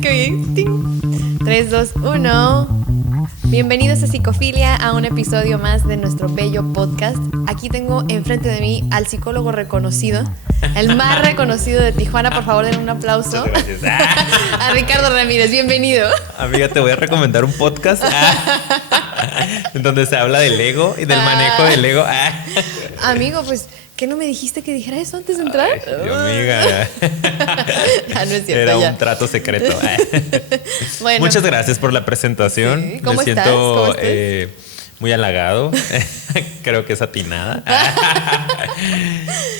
que oí. ¡Ting! 3, 2, 1. Bienvenidos a Psicofilia, a un episodio más de nuestro bello podcast. Aquí tengo enfrente de mí al psicólogo reconocido, el más reconocido de Tijuana. Por favor, den un aplauso. Muchas gracias. A Ricardo Ramírez, bienvenido. Amiga, te voy a recomendar un podcast en donde se habla del ego y del manejo del ego. Amigo, pues, ¿qué no me dijiste que dijera eso antes de entrar? Ay, amiga. No es cierto. Era ya. un trato secreto. Bueno, Muchas gracias por la presentación. Sí. ¿Cómo Me estás? siento ¿Cómo estás? muy halagado. Creo que es atinada.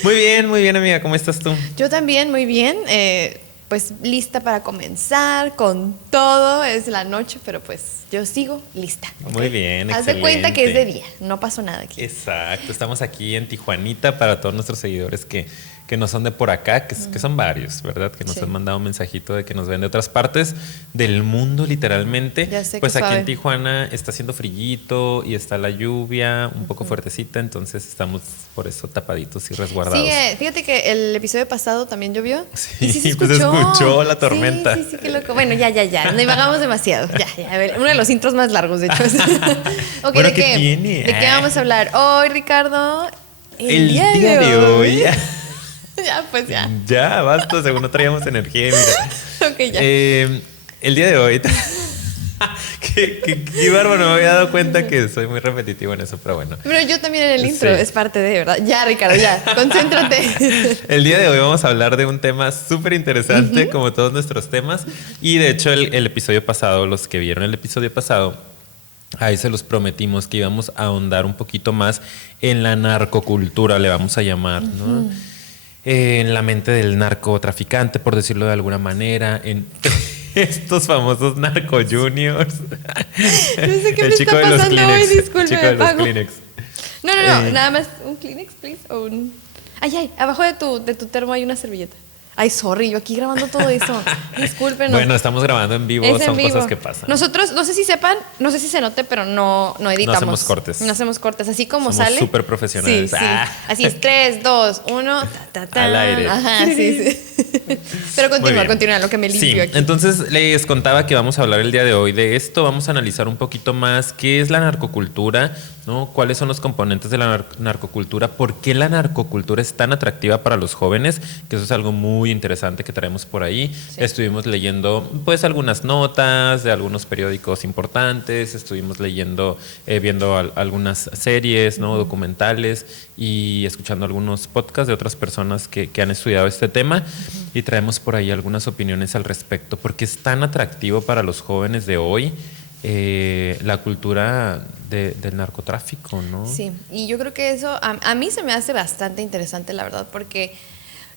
Muy bien, amiga. ¿Cómo estás tú? Yo también, muy bien. Pues lista para comenzar con todo. Es la noche, pero pues yo sigo lista. Muy bien, Haz de cuenta que es excelente. de día, no pasó nada aquí. Exacto, estamos aquí en Tijuanita para todos nuestros seguidores que no son de por acá, que son varios, ¿verdad? Que nos Sí. han mandado un mensajito de que nos ven de otras partes del mundo, literalmente. Ya sé, pues qué aquí suave. en Tijuana está haciendo frillito y está la lluvia un poco fuertecita, entonces estamos por eso tapaditos y resguardados. Sigue, fíjate que el episodio pasado también llovió. Sí, y sí se pues escuchó. escuchó la tormenta. Sí, qué loco. Bueno, ya. No divagamos demasiado. Ya. A ver, uno de los intros más largos, de hecho. Ok, Bueno, ¿de ¿qué qué? tiene? ¿De qué vamos a hablar hoy, Ricardo? El día de hoy. Ya, pues ya. Ya, basta, según no traíamos energía. Mira. Ok, ya. El día de hoy. Qué bárbaro, no me había dado cuenta que soy muy repetitivo en eso, pero bueno. Pero yo también en el intro, Sí. es parte de, ¿verdad? Ya, Ricardo, ya. Concéntrate. El día de hoy vamos a hablar de un tema súper interesante, como todos nuestros temas. Y de hecho, el episodio pasado, los que vieron el episodio pasado, ahí se los prometimos que íbamos a ahondar un poquito más en la narcocultura, le vamos a llamar, ¿no? En la mente del narcotraficante, por decirlo de alguna manera, en estos famosos narco juniors. No sé qué El me chico está de los pasando hoy, Kleenex. El disculpe, chico de los pago. Kleenex. No, Eh. nada más un Kleenex, please, o un... Ay, abajo de tu termo hay una servilleta. Ay, sorry, yo aquí grabando todo eso. Discúlpenos. Bueno, estamos grabando en vivo, Es en son vivo. cosas que pasan. Nosotros, no sé si sepan, no sé si se note, pero no editamos. hacemos cortes. No hacemos cortes, así como Somos sale. súper profesionales. Sí. Ah. Así es, 3, 2, 1, Al aire. Ajá, sí. Pero Muy bien. continúa, lo que me limpio Sí, aquí. entonces les contaba que vamos a hablar el día de hoy de esto. Vamos a analizar un poquito más qué es la narcocultura, ¿no? Cuáles son los componentes de la narcocultura, por qué la narcocultura es tan atractiva para los jóvenes, que eso es algo muy interesante que traemos por ahí. Sí. Estuvimos leyendo pues algunas notas de algunos periódicos importantes, estuvimos leyendo, viendo algunas series, ¿no? Documentales y escuchando algunos podcasts de otras personas que han estudiado este tema y traemos por ahí algunas opiniones al respecto, porque es tan atractivo para los jóvenes de hoy la cultura del narcotráfico, ¿no? Sí, y yo creo que eso a mí se me hace bastante interesante, la verdad, porque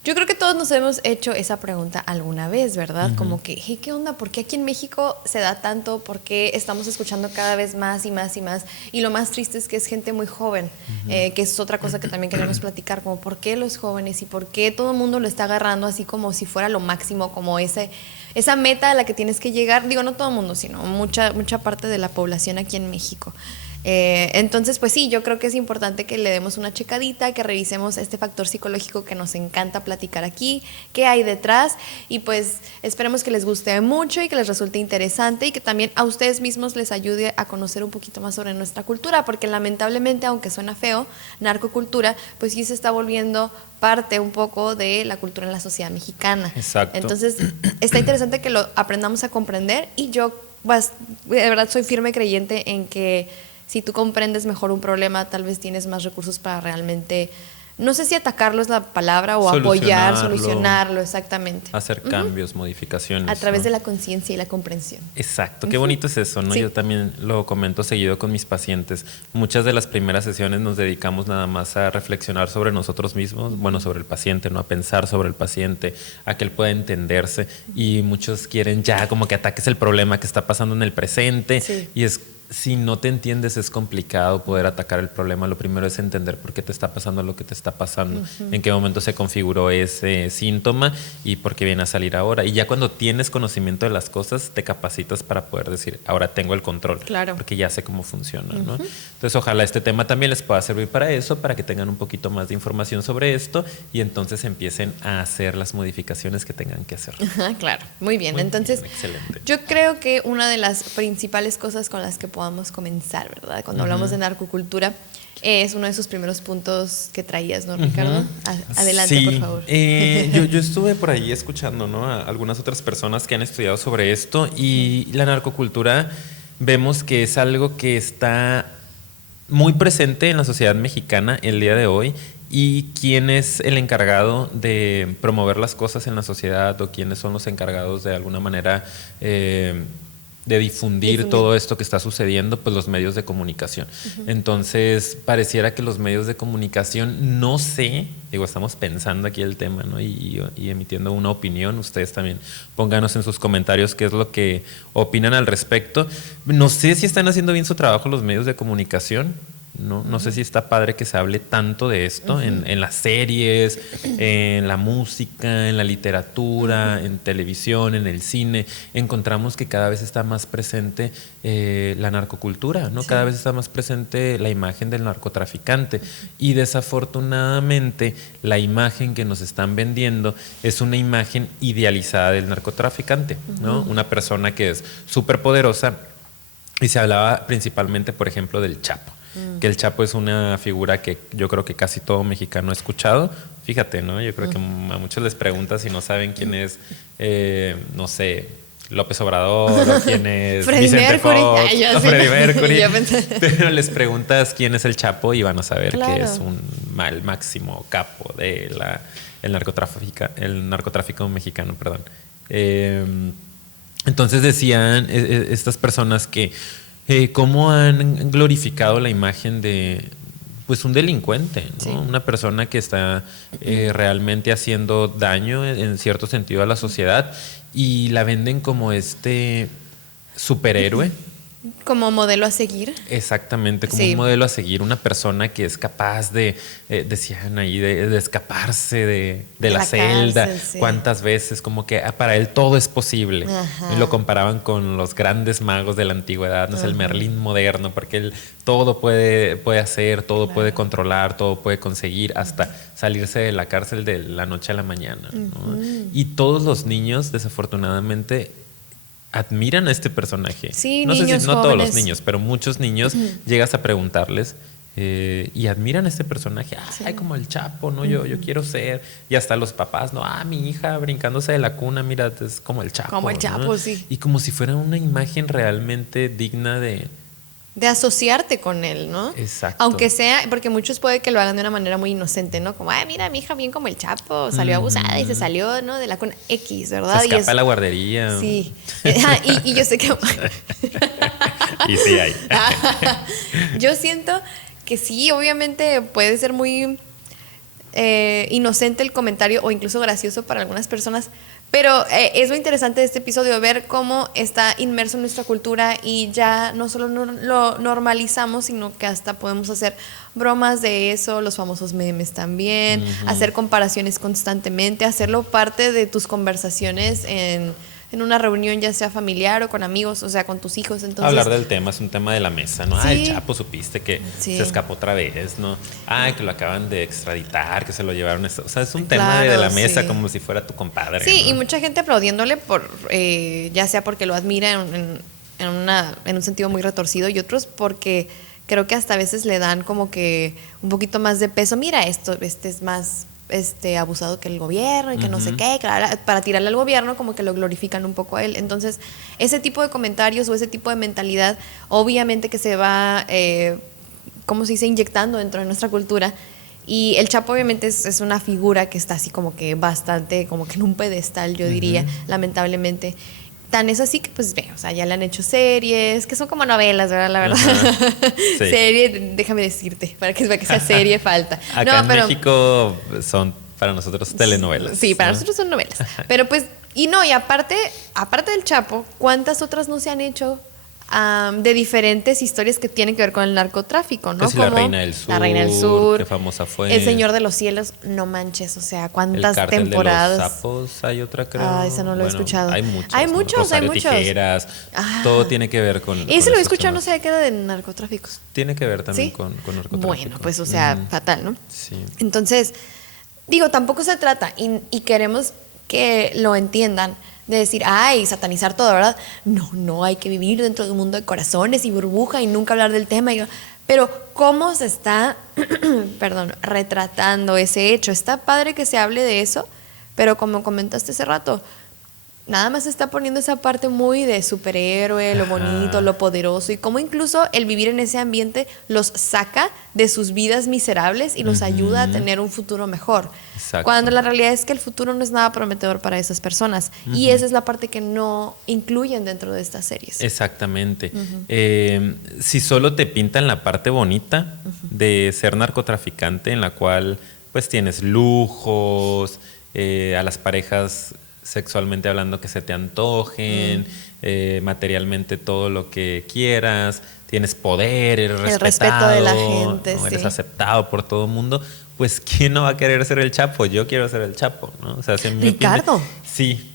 yo creo que todos nos hemos hecho esa pregunta alguna vez, ¿verdad? Como que, hey, ¿qué onda? ¿Por qué aquí en México se da tanto? ¿Por qué estamos escuchando cada vez más y más y más? Y lo más triste es que es gente muy joven, que es otra cosa que también queremos platicar, como por qué los jóvenes y por qué todo el mundo lo está agarrando así como si fuera lo máximo, como esa meta a la que tienes que llegar. Digo, no todo el mundo, sino mucha parte de la población aquí en México. Entonces, pues sí, yo creo que es importante que le demos una checadita, que revisemos este factor psicológico que nos encanta platicar aquí, qué hay detrás, y pues esperemos que les guste mucho y que les resulte interesante y que también a ustedes mismos les ayude a conocer un poquito más sobre nuestra cultura, porque lamentablemente, aunque suena feo, narcocultura, pues sí se está volviendo parte un poco de la cultura en la sociedad mexicana. Exacto. Entonces, está interesante que lo aprendamos a comprender, y yo pues, de verdad soy firme creyente en que si tú comprendes mejor un problema, tal vez tienes más recursos para realmente, no sé si atacarlo es la palabra, o apoyar, solucionarlo, exactamente. Hacer cambios, modificaciones. A través ¿no? de la conciencia y la comprensión. Exacto, qué bonito es eso, ¿no? Sí. Yo también lo comento seguido con mis pacientes. Muchas de las primeras sesiones nos dedicamos nada más a reflexionar sobre nosotros mismos, bueno, sobre el paciente, ¿no? A pensar sobre el paciente, a que él pueda entenderse. Y muchos quieren ya como que ataques el problema que está pasando en el presente. Sí. Y es si no te entiendes es complicado poder atacar el problema. Lo primero es entender por qué te está pasando lo que te está pasando, en qué momento se configuró ese síntoma y por qué viene a salir ahora. Y ya cuando tienes conocimiento de las cosas, te capacitas para poder decir, ahora tengo el control, Claro. porque ya sé cómo funciona, ¿no? Entonces, ojalá este tema también les pueda servir para eso, para que tengan un poquito más de información sobre esto y entonces empiecen a hacer las modificaciones que tengan que hacer. Ajá, claro, muy bien. Muy Entonces, bien, excelente. yo creo que una de las principales cosas con las que podamos comenzar, ¿verdad? Cuando hablamos de narcocultura, es uno de esos primeros puntos que traías, ¿no, Ricardo? Adelante, sí, por favor. Yo estuve por ahí escuchando, ¿no?, a algunas otras personas que han estudiado sobre esto y la narcocultura vemos que es algo que está muy presente en la sociedad mexicana el día de hoy. ¿Y quién es el encargado de promover las cosas en la sociedad o quiénes son los encargados de alguna manera de difundir todo esto que está sucediendo? Pues los medios de comunicación. Entonces, pareciera que los medios de comunicación, no sé, digo, estamos pensando aquí el tema, ¿no? Y emitiendo una opinión. Ustedes también pónganos en sus comentarios qué es lo que opinan al respecto. No sé si están haciendo bien su trabajo los medios de comunicación. No sé si está padre que se hable tanto de esto en las series, en la música, en la literatura, en televisión, en el cine. Encontramos que cada vez está más presente la narcocultura, ¿no? Sí. Cada vez está más presente la imagen del narcotraficante. Y desafortunadamente la imagen que nos están vendiendo es una imagen idealizada del narcotraficante, ¿no? Una persona que es súper poderosa y se hablaba principalmente, por ejemplo, del Chapo. Que el Chapo es una figura que yo creo que casi todo mexicano ha escuchado. Fíjate, ¿no? Yo creo que a muchos les preguntas si no saben quién es, no sé, López Obrador o quién es Vicente Fox o Freddie Mercury. Pero les preguntas quién es el Chapo y van a saber que es un mal máximo capo de el narcotráfico mexicano, perdón. Entonces decían estas personas que cómo han glorificado la imagen de pues un delincuente, ¿no? Sí. Una persona que está realmente haciendo daño en cierto sentido a la sociedad y la venden como este superhéroe. Como modelo a seguir. Exactamente, como un modelo a seguir, una persona que es capaz de, decían ahí, de escaparse de la celda. Cárcel, cuántas veces, como que para él todo es posible. Y lo comparaban con los grandes magos de la antigüedad, no es el Merlín moderno, porque él todo puede hacer, todo puede controlar, todo puede conseguir, hasta salirse de la cárcel de la noche a la mañana, ¿no? Y todos los niños, desafortunadamente, admiran a este personaje. Sí, no niños, sé si no jóvenes. todos los niños, pero muchos niños llegas a preguntarles y admiran a este personaje. Ay, como el Chapo, ¿no? Yo quiero ser. Y hasta los papás, ¿no? Mi hija brincándose de la cuna, mira, es como el Chapo. Como el Chapo, ¿no? Sí. Y como si fuera una imagen realmente digna de asociarte con él, ¿no? Exacto. Aunque sea, porque muchos puede que lo hagan de una manera muy inocente, ¿no? Como, mira, mi hija bien como el Chapo, salió abusada y se salió, ¿no? De la cuna X, ¿verdad? Se escapa a la guardería. Sí. Y yo sé que... Y sí hay. Yo siento que sí, obviamente puede ser muy inocente el comentario o incluso gracioso para algunas personas, pero es lo interesante de este episodio, ver cómo está inmerso en nuestra cultura y ya no solo lo normalizamos, sino que hasta podemos hacer bromas de eso, los famosos memes también, hacer comparaciones constantemente, hacerlo parte de tus conversaciones en una reunión, ya sea familiar o con amigos, o sea, con tus hijos. Entonces, hablar del tema es un tema de la mesa, ¿no? Sí. El Chapo, supiste que se escapó otra vez, ¿no? Que lo acaban de extraditar, que se lo llevaron. O sea, es un tema de la mesa, como si fuera tu compadre. Sí, ¿no? y mucha gente aplaudiéndole por, ya sea porque lo admira en un sentido muy retorcido, y otros porque creo que hasta a veces le dan como que un poquito más de peso. Mira, este es más abusado que el gobierno y que no sé qué, claro, para tirarle al gobierno como que lo glorifican un poco a él. Entonces, ese tipo de comentarios o ese tipo de mentalidad, obviamente que se va, ¿cómo se dice?, inyectando dentro de nuestra cultura. Y el Chapo obviamente es una figura que está así como que bastante, como que en un pedestal, yo diría, lamentablemente. Tan es así que, pues, o sea, ya le han hecho series, que son como novelas, ¿verdad? La verdad. Sí. Serie, déjame decirte, para que sea serie falta. Acá en México son para nosotros telenovelas. Sí, para nosotros son novelas. Pero pues, y aparte del Chapo, ¿cuántas otras no se han hecho de diferentes historias que tienen que ver con el narcotráfico, ¿no? Que si Como la Reina del Sur. La Reina del Sur. Qué famosa fue. El Señor de los Cielos, no manches, o sea, cuántas El Cártel temporadas. de los Sapos, hay otra, creo. Ah, esa no lo he escuchado. Hay muchos. Hay ¿no? muchos, Rosario hay muchos. Tijeras, todo tiene que ver con. Ese lo he estos escuchado, no temas. sé qué era de narcotráficos. Tiene que ver también ¿Sí? con narcotráfico. Bueno, pues, o sea, fatal, ¿no? Sí. Entonces, digo, tampoco se trata, y queremos que lo entiendan, de decir, ay, satanizar todo, ¿verdad? No, hay que vivir dentro de un mundo de corazones y burbuja y nunca hablar del tema. Pero, ¿cómo se está, perdón, retratando ese hecho? Está padre que se hable de eso, pero como comentaste hace rato, nada más se está poniendo esa parte muy de superhéroe, lo bonito, lo poderoso, y cómo incluso el vivir en ese ambiente los saca de sus vidas miserables y los ayuda a tener un futuro mejor. Exacto. Cuando la realidad es que el futuro no es nada prometedor para esas personas. Y esa es la parte que no incluyen dentro de estas series. Exactamente. Si solo te pintan la parte bonita de ser narcotraficante, en la cual pues tienes lujos, a las parejas sexualmente hablando que se te antojen, materialmente todo lo que quieras, tienes poder, eres respetado, el respeto de la gente, ¿no? sí. Eres aceptado por todo el mundo, pues ¿quién no va a querer ser el Chapo? Yo quiero ser el Chapo, ¿no? O sea, si me Ricardo. Sí.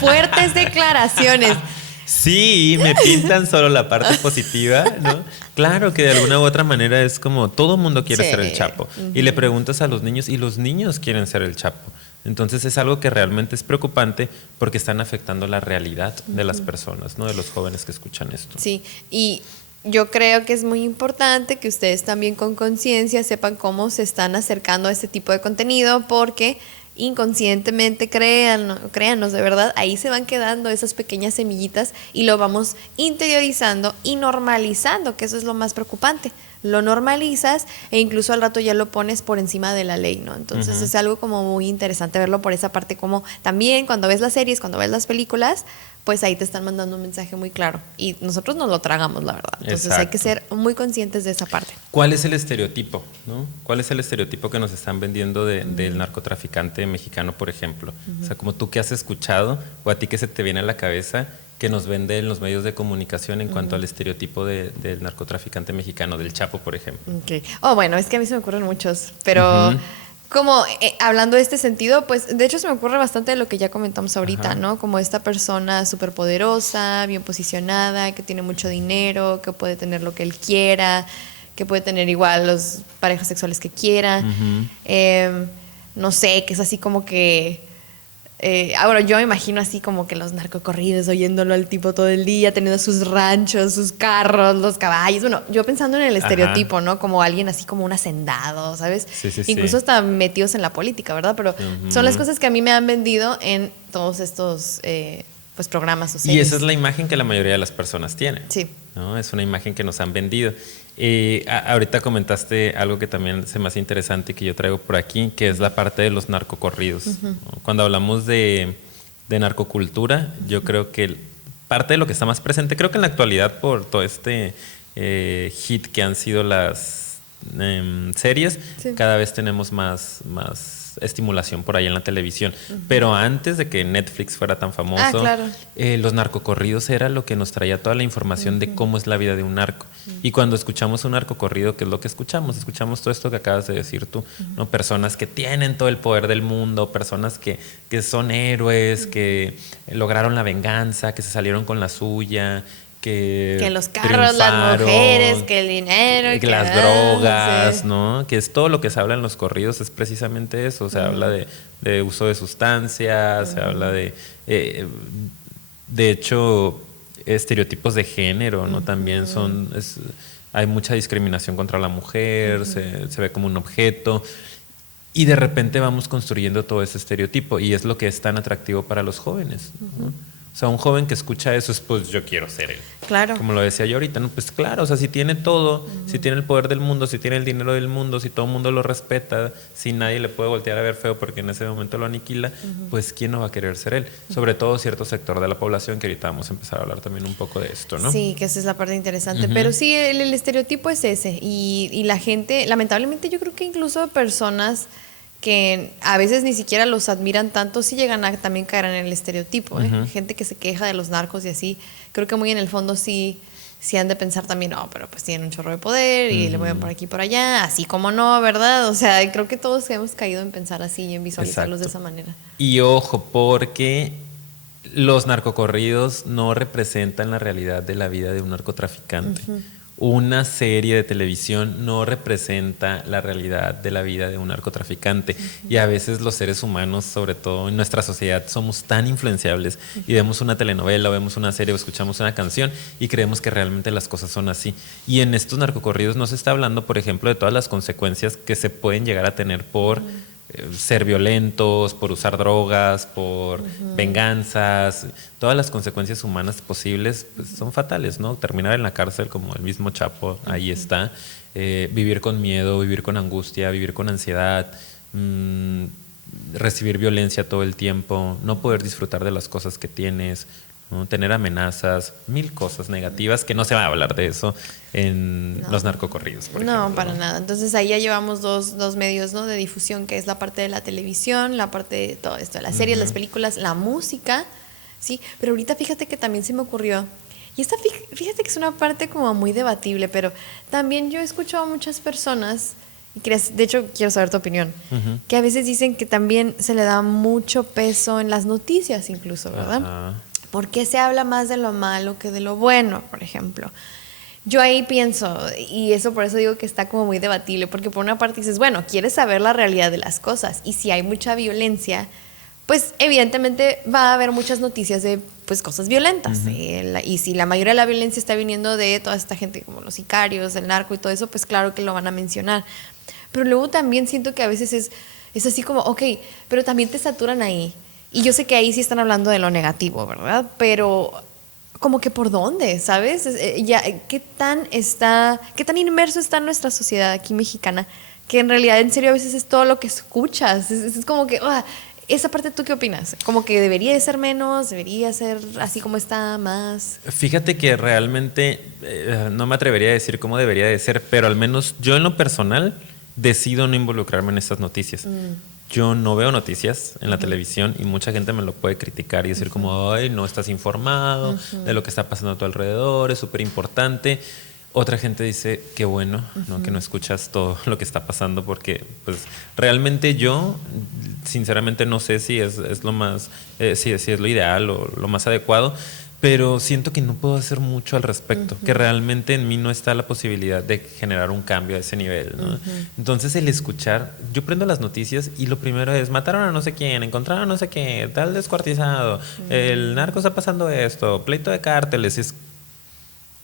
Fuertes declaraciones. Sí, me pintan solo la parte positiva, ¿no? Claro que de alguna u otra manera es como todo el mundo quiere ser el Chapo. Y le preguntas a los niños y los niños quieren ser el Chapo. Entonces es algo que realmente es preocupante porque están afectando la realidad de las personas, ¿no? De los jóvenes que escuchan esto. Sí, y yo creo que es muy importante que ustedes también con conciencia sepan cómo se están acercando a este tipo de contenido, porque inconscientemente, créanos de verdad, ahí se van quedando esas pequeñas semillitas y lo vamos interiorizando y normalizando, que eso es lo más preocupante. Lo normalizas e incluso al rato ya lo pones por encima de la ley, ¿no? Entonces es algo como muy interesante verlo por esa parte, como también cuando ves las series, cuando ves las películas, pues ahí te están mandando un mensaje muy claro y nosotros nos lo tragamos, la verdad. Entonces hay que ser muy conscientes de esa parte. ¿Cuál es el estereotipo, no? ¿Cuál es el estereotipo que nos están vendiendo del narcotraficante mexicano, por ejemplo? O sea, como tú que has escuchado o a ti que se te viene a la cabeza que nos vende en los medios de comunicación en cuanto al estereotipo del narcotraficante mexicano, del Chapo, por ejemplo. Okay. Oh, bueno, es que a mí se me ocurren muchos, pero como hablando de este sentido, pues de hecho se me ocurre bastante de lo que ya comentamos ahorita, ¿no? Como esta persona súper poderosa, bien posicionada, que tiene mucho dinero, que puede tener lo que él quiera, que puede tener igual las parejas sexuales que quiera. No sé, que es así como que... ahora yo me imagino así como que los narcocorridos, oyéndolo al tipo todo el día, teniendo sus ranchos, sus carros, los caballos. Bueno, yo pensando en el estereotipo, ¿no? Como alguien así como un hacendado, ¿sabes? Sí, Incluso hasta metidos en la política, ¿verdad? Pero son las cosas que a mí me han vendido en todos estos pues programas o series. Y esa es la imagen que la mayoría de las personas tienen. Sí. ¿No? Es una imagen que nos han vendido. Ahorita comentaste algo que también se me hace interesante y que yo traigo por aquí, que es la parte de los narcocorridos. ¿No? Cuando hablamos de narcocultura, yo creo que parte de lo que está más presente, creo que en la actualidad por todo este hit que han sido las series, cada vez tenemos más estimulación por ahí en la televisión. Pero antes de que Netflix fuera tan famoso, los narcocorridos era lo que nos traía toda la información de cómo es la vida de un narco. Y cuando escuchamos un narcocorrido, ¿qué es lo que escuchamos? Escuchamos todo esto que acabas de decir tú, ¿no? Personas que tienen todo el poder del mundo, personas que son héroes, que lograron la venganza, que se salieron con la suya, que los carros, las mujeres, que el dinero, que las drogas, ¿no? Que es todo lo que se habla en los corridos, es precisamente eso. Se habla de uso de sustancias, se habla de hecho, estereotipos de género, ¿no? También hay mucha discriminación contra la mujer, se ve como un objeto. Y de repente vamos construyendo todo ese estereotipo y es lo que es tan atractivo para los jóvenes, ¿no? O sea, un joven que escucha eso es, pues, yo quiero ser él. Claro. Como lo decía yo ahorita, ¿no? Pues claro, o sea, si tiene todo, si tiene el poder del mundo, si tiene el dinero del mundo, si todo el mundo lo respeta, si nadie le puede voltear a ver feo porque en ese momento lo aniquila, pues ¿quién no va a querer ser él? Sobre todo cierto sector de la población, que ahorita vamos a empezar a hablar también un poco de esto, ¿no? Sí, que esa es la parte interesante. Pero sí, el estereotipo es ese. Y la gente, lamentablemente yo creo que incluso personas que a veces ni siquiera los admiran tanto, sí llegan a también caer en el estereotipo, ¿eh? Gente que se queja de los narcos y así, creo que muy en el fondo sí han de pensar también, no, pero pues tienen un chorro de poder y le mueven por aquí y por allá, así como no, ¿verdad? O sea, creo que todos hemos caído en pensar así y en visualizarlos de esa manera. Y ojo, porque los narcocorridos no representan la realidad de la vida de un narcotraficante. Una serie de televisión no representa la realidad de la vida de un narcotraficante. Y a veces los seres humanos, sobre todo en nuestra sociedad, somos tan influenciables y vemos una telenovela o vemos una serie o escuchamos una canción y creemos que realmente las cosas son así. Y en estos narcocorridos no se está hablando, por ejemplo, de todas las consecuencias que se pueden llegar a tener por ser violentos, por usar drogas, por venganzas, todas las consecuencias humanas posibles pues, son fatales, ¿no? Terminar en la cárcel como el mismo Chapo, ahí está, vivir con miedo, vivir con angustia, vivir con ansiedad, recibir violencia todo el tiempo, no poder disfrutar de las cosas que tienes, ¿no? Tener amenazas, mil cosas negativas que no se va a hablar de eso en los narcocorridos, por ejemplo, para nada. Entonces ahí ya llevamos dos medios, ¿no? De difusión, que es la parte de la televisión, la parte de todo esto, las series, las películas, la música, ¿sí? Pero ahorita fíjate que también se me ocurrió, y esta fíjate que es una parte como muy debatible, pero también yo he escuchado a muchas personas, y de hecho quiero saber tu opinión, que a veces dicen que también se le da mucho peso en las noticias incluso, ¿verdad? ¿Por qué se habla más de lo malo que de lo bueno, por ejemplo? Yo ahí pienso, y eso por eso digo que está como muy debatible, porque por una parte dices, bueno, quieres saber la realidad de las cosas, y si hay mucha violencia, pues evidentemente va a haber muchas noticias de pues cosas violentas, y si la mayoría de la violencia está viniendo de toda esta gente como los sicarios, el narco y todo eso, pues claro que lo van a mencionar. Pero luego también siento que a veces es así como, ok, pero también te saturan ahí. Y yo sé que ahí sí están hablando de lo negativo, ¿verdad? Pero como que por dónde, ¿sabes? ¿Qué tan inmerso está en nuestra sociedad aquí mexicana? Que en realidad, en serio, a veces es todo lo que escuchas. Es como que, esa parte, ¿tú qué opinas? Como que debería de ser menos, debería ser así como está, más. Fíjate que realmente no me atrevería a decir cómo debería de ser, pero al menos yo en lo personal decido no involucrarme en estas noticias. Yo no veo noticias en la televisión y mucha gente me lo puede criticar y decir como, ay, no estás informado de lo que está pasando a tu alrededor, es súper importante. Otra gente dice, qué bueno, ¿no? Que no escuchas todo lo que está pasando porque pues realmente yo sinceramente no sé si es lo más, si es lo ideal o lo más adecuado, pero siento que no puedo hacer mucho al respecto, que realmente en mí no está la posibilidad de generar un cambio a ese nivel, ¿no? Entonces el escuchar, yo prendo las noticias y lo primero es, mataron a no sé quién, encontraron a no sé qué, tal descuartizado, el narco está pasando esto, pleito de cárteles,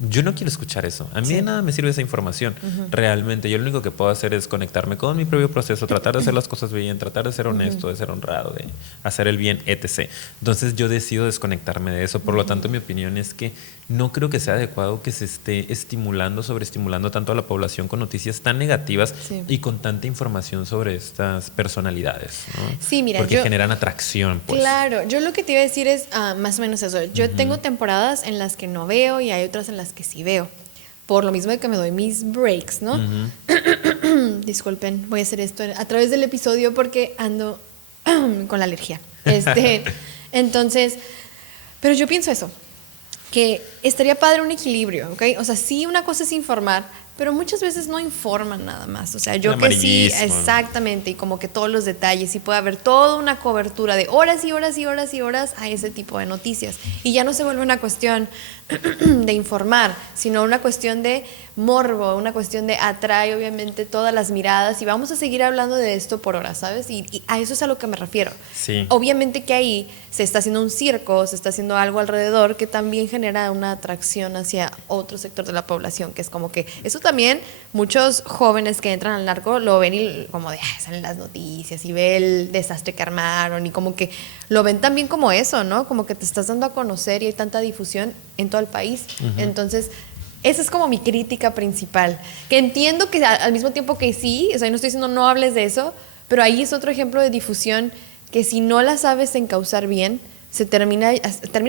yo no quiero escuchar eso. A mí de nada me sirve esa información. Realmente, yo lo único que puedo hacer es conectarme con mi propio proceso, tratar de hacer las cosas bien, tratar de ser honesto, de ser honrado, de hacer el bien, etc. Entonces yo decido desconectarme de eso. Por lo tanto, mi opinión es que no creo que sea adecuado que se esté sobreestimulando tanto a la población con noticias tan negativas y con tanta información sobre estas personalidades, ¿no? Sí, mira, porque generan atracción, pues. Claro, yo lo que te iba a decir es más o menos eso. Yo tengo temporadas en las que no veo y hay otras en las que sí veo. Por lo mismo de que me doy mis breaks, ¿no? Disculpen, voy a hacer esto a través del episodio porque ando con la alergia. Entonces, pero yo pienso eso, que estaría padre un equilibrio, ¿ok? O sea, sí, una cosa es informar, pero muchas veces no informan nada más. O sea, yo que sí, exactamente, y como que todos los detalles, y puede haber toda una cobertura de horas y horas y horas y horas a ese tipo de noticias. Y ya no se vuelve una cuestión de informar, sino una cuestión de morbo, una cuestión de atrae obviamente todas las miradas y vamos a seguir hablando de esto por horas, ¿sabes? Y a eso es a lo que me refiero. Sí. Obviamente que ahí se está haciendo un circo, se está haciendo algo alrededor que también genera una atracción hacia otro sector de la población, que es como que eso también muchos jóvenes que entran al narco lo ven y como de, salen las noticias y ve el desastre que armaron y como que lo ven también como eso, ¿no? Como que te estás dando a conocer y hay tanta difusión en todo el país. Entonces, esa es como mi crítica principal. Que entiendo que al mismo tiempo que sí, o sea, no estoy diciendo no hables de eso, pero ahí es otro ejemplo de difusión que si no la sabes encauzar bien, se termina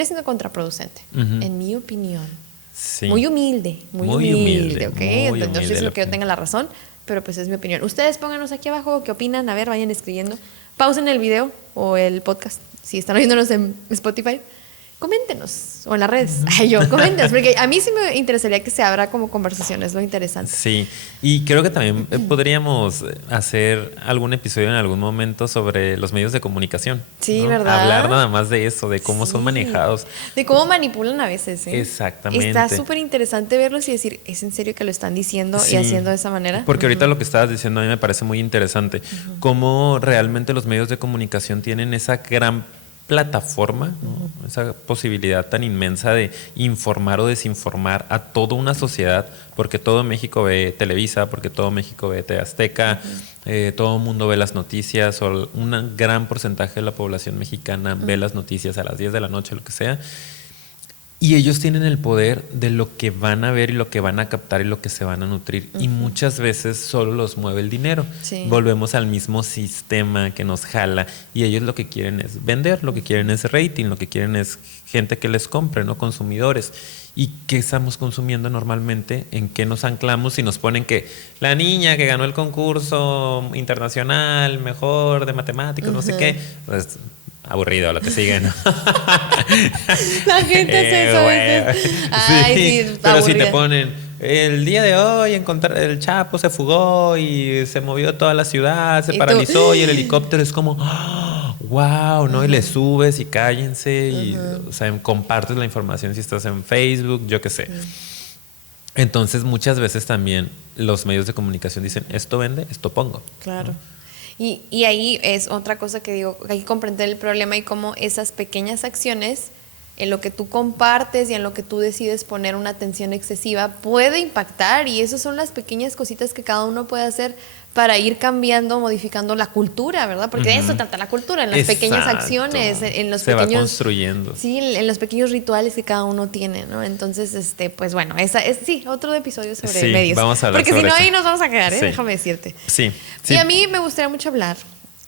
siendo contraproducente, en mi opinión. Sí. Muy humilde, ¿ok? Muy Entonces, no humilde es lo que yo tenga la razón, pero pues es mi opinión. Ustedes pónganos aquí abajo qué opinan, a ver, vayan escribiendo. Pausen el video o el podcast, si están oyéndonos en Spotify. Coméntenos, o en las redes. Coméntenos, porque a mí sí me interesaría que se abra como conversaciones, lo interesante. Sí, y creo que también podríamos hacer algún episodio en algún momento sobre los medios de comunicación. Sí, ¿no? ¿verdad? Hablar nada más de eso, de cómo son manejados. De cómo manipulan a veces, ¿eh? Exactamente. Está súper interesante verlos y decir, ¿es en serio que lo están diciendo y haciendo de esa manera? Porque ahorita lo que estabas diciendo a mí me parece muy interesante. Cómo realmente los medios de comunicación tienen esa gran plataforma, ¿no? Esa posibilidad tan inmensa de informar o desinformar a toda una sociedad, porque todo México ve Televisa, porque todo México ve TV Azteca, todo el mundo ve las noticias, o un gran porcentaje de la población mexicana ve las noticias a las 10 de la noche, lo que sea. Y ellos tienen el poder de lo que van a ver y lo que van a captar y lo que se van a nutrir. Y muchas veces solo los mueve el dinero. Sí. Volvemos al mismo sistema que nos jala. Y ellos lo que quieren es vender, lo que quieren es rating, lo que quieren es gente que les compre, ¿no? Consumidores. ¿Y qué estamos consumiendo normalmente? ¿En qué nos anclamos? Si nos ponen que la niña que ganó el concurso internacional mejor de matemáticas, no sé qué, pues aburrido lo que sigue, ¿no? La gente hace eso a veces. Ay, sí, pero aburrida. si te ponen el día de hoy el Chapo se fugó y se movió toda la ciudad, se ¿Y paralizó tú? y el helicóptero es como wow, ¿no? Y le subes y cállense y o sea, compartes la información si estás en Facebook, yo qué sé. Entonces muchas veces también los medios de comunicación dicen esto vende, esto pongo. Claro. Y ahí es otra cosa que digo, hay que comprender el problema y cómo esas pequeñas acciones en lo que tú compartes y en lo que tú decides poner una atención excesiva puede impactar, y esas son las pequeñas cositas que cada uno puede hacer para ir cambiando, modificando la cultura, ¿verdad? Porque de eso trata la cultura, en las pequeñas acciones, en los se pequeños... va construyendo. Sí, en los pequeños rituales que cada uno tiene, ¿no? Entonces, pues bueno, esa es, sí, otro episodio sobre Sí, medios. vamos a hablar porque si sobre no, eso. ahí nos vamos a quedar, ¿eh? Sí. Déjame decirte. Sí. Y a mí me gustaría mucho hablar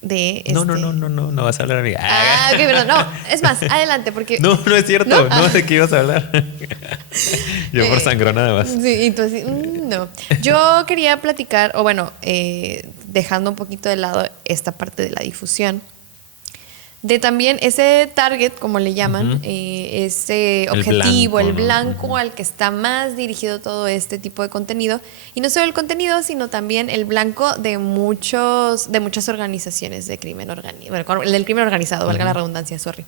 de... No vas a hablar, amiga. Ok, perdón. No, es más, adelante, porque... No es cierto. No sé qué ibas a hablar. Yo por sangrón nada más. Sí, y tú así, no. Yo quería platicar, o bueno, dejando un poquito de lado esta parte de la difusión, de también ese target, como le llaman, ese objetivo, el blanco al que está más dirigido todo este tipo de contenido. Y no solo el contenido, sino también el blanco de muchas organizaciones de crimen organizado, bueno, del crimen organizado, valga la redundancia, sorry.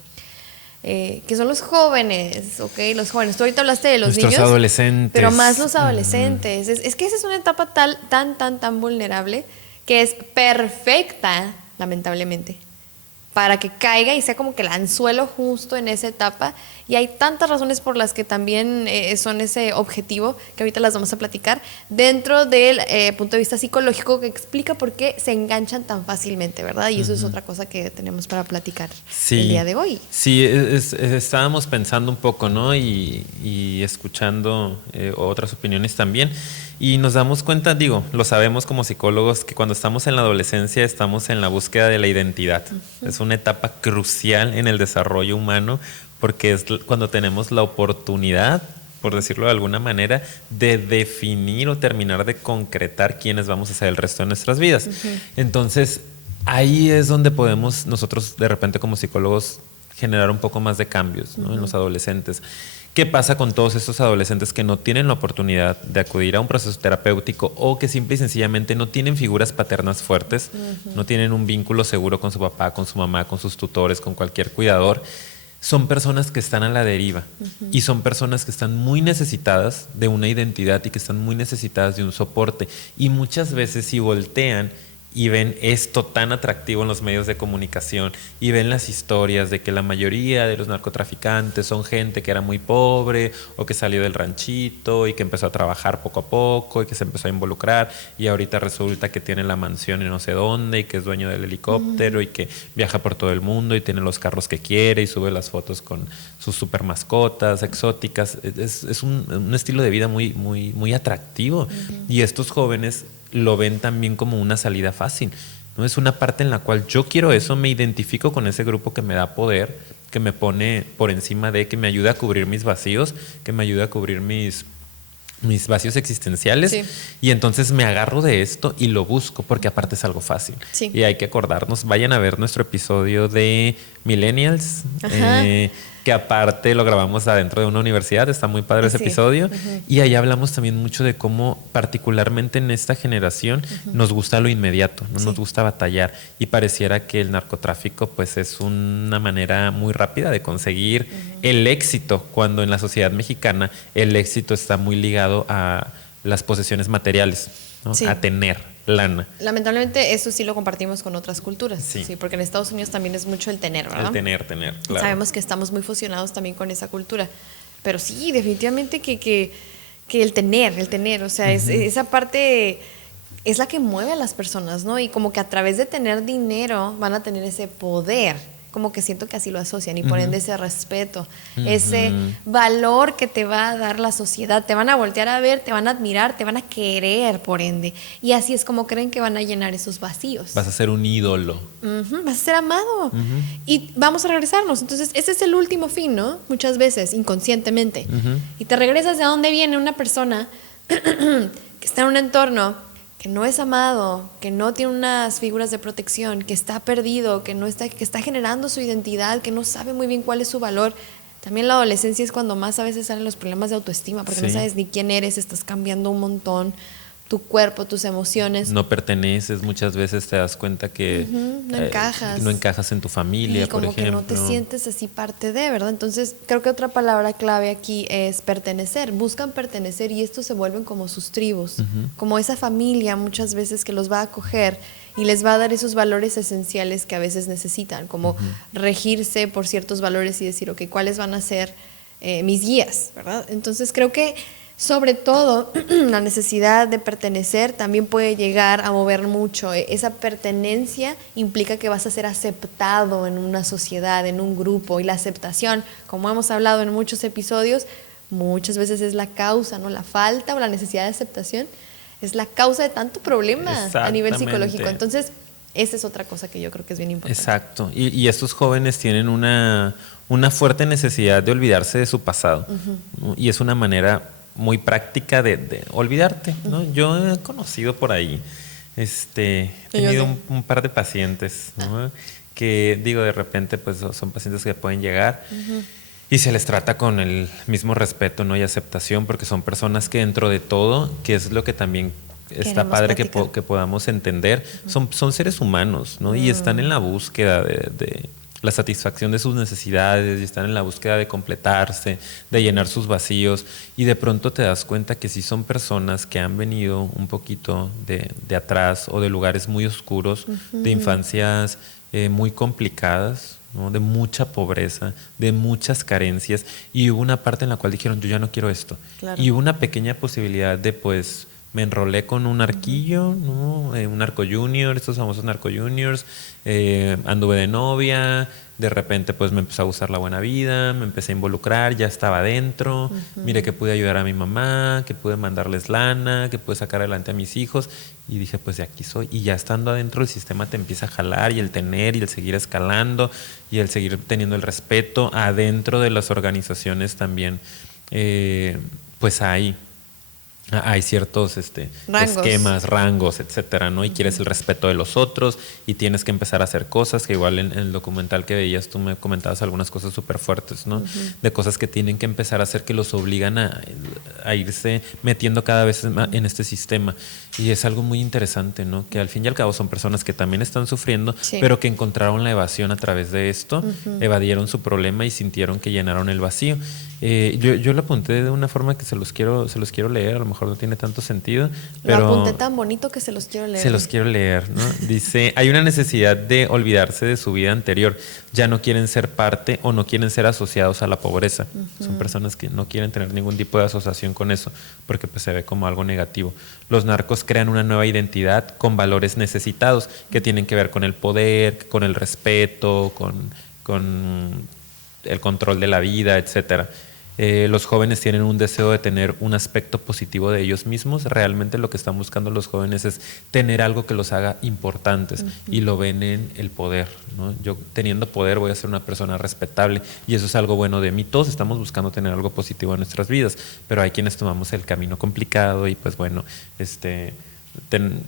Que son los jóvenes, ¿ok? Los jóvenes. Tú ahorita hablaste de los Nuestros niños. adolescentes. Pero más los adolescentes. Es que esa es una etapa tan vulnerable que es perfecta, lamentablemente, para que caiga y sea como que el anzuelo justo en esa etapa. Y hay tantas razones por las que también son ese objetivo, que ahorita las vamos a platicar, dentro del punto de vista psicológico, que explica por qué se enganchan tan fácilmente, ¿verdad? Y eso es otra cosa que tenemos para platicar el día de hoy. Sí, estábamos pensando un poco, ¿no? Y escuchando otras opiniones también. Y nos damos cuenta, digo, lo sabemos como psicólogos, que cuando estamos en la adolescencia estamos en la búsqueda de la identidad. Es una etapa crucial en el desarrollo humano, porque es cuando tenemos la oportunidad, por decirlo de alguna manera, de definir o terminar de concretar quiénes vamos a ser el resto de nuestras vidas. Entonces, ahí es donde podemos nosotros de repente como psicólogos generar un poco más de cambios, ¿no? En los adolescentes. ¿Qué pasa con todos estos adolescentes que no tienen la oportunidad de acudir a un proceso terapéutico o que simple y sencillamente no tienen figuras paternas fuertes, no tienen un vínculo seguro con su papá, con su mamá, con sus tutores, con cualquier cuidador? Son personas que están a la deriva y son personas que están muy necesitadas de una identidad y que están muy necesitadas de un soporte. Y muchas veces si voltean y ven esto tan atractivo en los medios de comunicación y ven las historias de que la mayoría de los narcotraficantes son gente que era muy pobre o que salió del ranchito y que empezó a trabajar poco a poco y que se empezó a involucrar y ahorita resulta que tiene la mansión en no sé dónde y que es dueño del helicóptero y que viaja por todo el mundo y tiene los carros que quiere y sube las fotos con sus super mascotas exóticas. Es un estilo de vida muy atractivo y estos jóvenes lo ven también como una salida fácil, ¿no? Es una parte en la cual yo quiero eso, me identifico con ese grupo que me da poder, que me pone por encima de, que me ayuda a cubrir mis vacíos, que me ayuda a cubrir mis mis vacíos existenciales, Sí. y entonces me agarro de esto y lo busco porque aparte es algo fácil. Sí. Y hay que acordarnos, vayan a ver nuestro episodio de Millennials, Ajá. que aparte lo grabamos adentro de una universidad, está muy padre ese Sí. episodio, y ahí hablamos también mucho de cómo particularmente en esta generación nos gusta lo inmediato, no Sí. nos gusta batallar, y pareciera que el narcotráfico pues es una manera muy rápida de conseguir el éxito, cuando en la sociedad mexicana el éxito está muy ligado a las posesiones materiales, ¿no? Sí. A tener lana. Lamentablemente eso sí lo compartimos con otras culturas, Sí. sí, porque en Estados Unidos también es mucho el tener, ¿verdad? El tener, claro. Sabemos que estamos muy fusionados también con esa cultura, pero sí, definitivamente que el tener, o sea, esa parte es la que mueve a las personas, ¿no? Y como que a través de tener dinero van a tener ese poder, como que siento que así lo asocian y por ende ese respeto, ese valor que te va a dar la sociedad, te van a voltear a ver, te van a admirar, te van a querer por ende, y así es como creen que van a llenar esos vacíos. Vas a ser un ídolo. Vas a ser amado. Y vamos a regresarnos. Entonces, ese es el último fin, ¿no? Muchas veces, inconscientemente. Y te regresas de donde viene una persona que está en un entorno que no es amado, que no tiene unas figuras de protección, que está perdido, que está generando su identidad, que no sabe muy bien cuál es su valor. También la adolescencia es cuando más a veces salen los problemas de autoestima, porque no Sí. sabes ni quién eres, estás cambiando un montón tu cuerpo, tus emociones. No perteneces, muchas veces te das cuenta que No encajas. no encajas en tu familia, Y como por que ejemplo. no te sientes así parte de, ¿verdad? Entonces, creo que otra palabra clave aquí es pertenecer. Buscan pertenecer y estos se vuelven como sus tribus, como esa familia muchas veces que los va a acoger y les va a dar esos valores esenciales que a veces necesitan, como regirse por ciertos valores y decir, ok, ¿cuáles van a ser mis guías, ¿verdad? Entonces, creo que sobre todo, la necesidad de pertenecer también puede llegar a mover mucho. Esa pertenencia implica que vas a ser aceptado en una sociedad, en un grupo. Y la aceptación, como hemos hablado en muchos episodios, muchas veces es la causa, ¿no? La falta o la necesidad de aceptación es la causa de tanto problema a nivel psicológico. Entonces, esa es otra cosa que yo creo que es bien importante. Exacto. Y estos jóvenes tienen una fuerte necesidad de olvidarse de su pasado. ¿No? Y es una manera muy práctica de olvidarte, ¿no? Yo he conocido por ahí, he tenido un par de pacientes, ¿no? Que digo, de repente pues son pacientes que pueden llegar y se les trata con el mismo respeto, ¿no? Y aceptación, porque son personas que dentro de todo, que es lo que también está Queremos padre que platicar. podamos entender, son seres humanos, ¿no? Y están en la búsqueda de la satisfacción de sus necesidades, y están en la búsqueda de completarse, de llenar sus vacíos, y de pronto te das cuenta que sí son personas que han venido un poquito de atrás o de lugares muy oscuros, de infancias muy complicadas, ¿no? De mucha pobreza, de muchas carencias, y hubo una parte en la cual dijeron, yo ya no quiero esto. Claro. Y hubo una pequeña posibilidad de, pues, me enrolé con un arquillo, ¿no? Un narco junior, estos famosos narco juniors, anduve de novia, de repente pues me empezó a gustar la buena vida, me empecé a involucrar, ya estaba adentro, mire que pude ayudar a mi mamá, que pude mandarles lana, que pude sacar adelante a mis hijos, y dije pues de aquí soy, y ya estando adentro el sistema te empieza a jalar, y el tener, y el seguir escalando, y el seguir teniendo el respeto adentro de las organizaciones también, pues hay ciertos Rangos. esquemas, rangos, etcétera, ¿no? Y quieres el respeto de los otros y tienes que empezar a hacer cosas que igual en el documental que veías tú me comentabas algunas cosas súper fuertes, ¿no? De cosas que tienen que empezar a hacer que los obligan a irse metiendo cada vez más en este sistema. Y es algo muy interesante, ¿no? Que al fin y al cabo son personas que también están sufriendo, Sí. pero que encontraron la evasión a través de esto, evadieron su problema y sintieron que llenaron el vacío. Yo lo apunté de una forma que se los quiero leer, a lo mejor no tiene tanto sentido, pero Lo apunté tan bonito que se los quiero leer. se los quiero leer, ¿no? Dice, hay una necesidad de olvidarse de su vida anterior, ya no quieren ser parte o no quieren ser asociados a la pobreza. Son personas que no quieren tener ningún tipo de asociación con eso, porque pues se ve como algo negativo. Los narcos crean una nueva identidad con valores necesitados que tienen que ver con el poder, con el respeto, con el control de la vida, etcétera. los jóvenes tienen un deseo de tener un aspecto positivo de ellos mismos. Realmente lo que están buscando los jóvenes es tener algo que los haga importantes y lo ven en el poder, ¿no? Yo teniendo poder voy a ser una persona respetable y eso es algo bueno de mí. Todos estamos buscando tener algo positivo en nuestras vidas, pero hay quienes tomamos el camino complicado y pues bueno,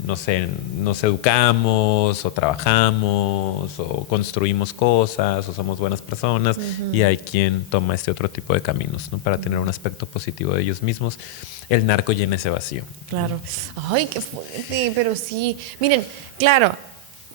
no sé, nos educamos o trabajamos o construimos cosas o somos buenas personas y hay quien toma este otro tipo de caminos, ¿no? Para tener un aspecto positivo de ellos mismos. El narco llena ese vacío. Claro. Ay, qué fuerte, pero sí. Miren, claro,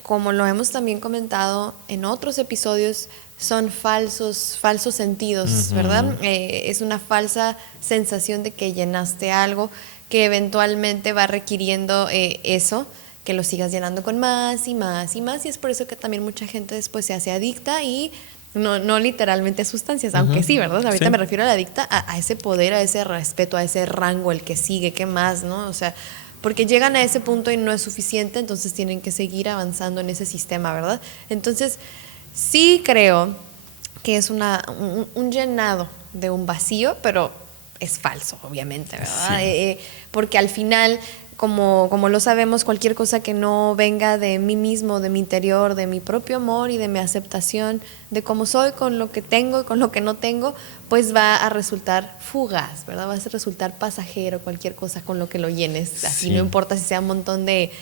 como lo hemos también comentado en otros episodios, son falsos sentidos, ¿verdad? Es una falsa sensación de que llenaste algo que eventualmente va requiriendo eso, que lo sigas llenando con más y más y más, y es por eso que también mucha gente después se hace adicta y no literalmente a sustancias, aunque sí, ¿verdad? Ahorita me refiero a la adicta, a ese poder, a ese respeto, a ese rango, el que sigue, ¿qué más, no? O sea, porque llegan a ese punto y no es suficiente, entonces tienen que seguir avanzando en ese sistema, ¿verdad? Entonces, sí creo que es un llenado de un vacío, pero es falso, obviamente, ¿verdad? Sí. Porque al final, como lo sabemos, cualquier cosa que no venga de mí mismo, de mi interior, de mi propio amor y de mi aceptación de cómo soy, con lo que tengo y con lo que no tengo, pues va a resultar fugaz, ¿verdad? Va a resultar pasajero cualquier cosa con lo que lo llenes. Así no importa si sea un montón de